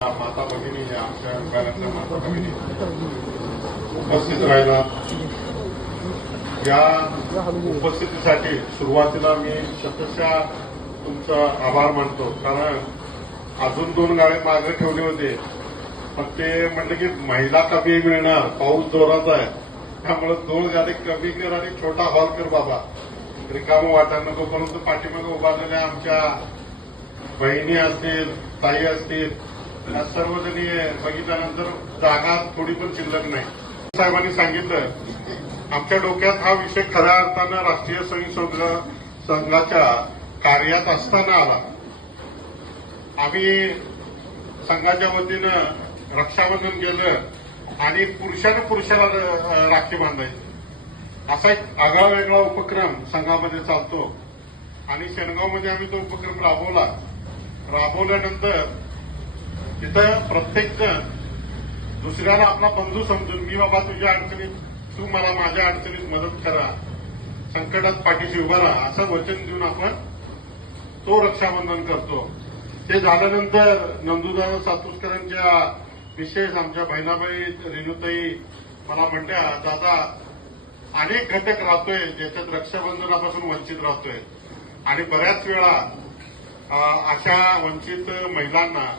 माता भगिनी आमच्या घरातल्या माता भगिनी उपस्थित राहिला. या उपस्थितीसाठी सुरुवातीला मी शतशः तुमचा आभार मानतो. कारण अजून 2 गाळे मागे ठेवले होते, पण ते म्हणलं की महिला कमी मिळणार, पाऊस जोराचा आहे, त्यामुळे 2 गाडी कमी कर आणि छोटा हॉल कर बाबा, रिकामं वाटायला नको. परंतु पाठीमागे उभारलेल्या आमच्या बहिणी असतील, ताई असतील, या सर्वजणी बघितल्यानंतर जागा थोडी पण शिल्लक नाही. साहेबांनी सांगितलं, आमच्या डोक्यात हा विषय खऱ्या अर्थानं राष्ट्रीय स्वयंसेवक संघाच्या कार्यात असताना आला. आम्ही संघाच्या वतीनं रक्षाबंधन केलं आणि पुरुषाने पुरुषाला राखी बांधायची, असा एक आगळा वेगळा उपक्रम संघामध्ये चालतो. आणि शेणगावमध्ये आम्ही तो उपक्रम राबवल्यानंतर तिथं प्रत्येक जण दुसऱ्याला आपला बंधू समजून, मी बाबा तुझ्या अडचणीत, तू मला माझ्या अडचणीत मदत करा, संकटात पाठीशी उभा राहा, असं वचन देऊन आपण तो रक्षाबंधन करतो. ते झाल्यानंतर नंदुदादा सातुसकरांच्या विशेष आमच्या बहिणाबाई रेणुताई मला म्हणल्या, दादा अनेक घटक राहतोय ज्याच्यात रक्षाबंधनापासून वंचित राहतोय आणि बऱ्याच वेळा अशा वंचित महिलांना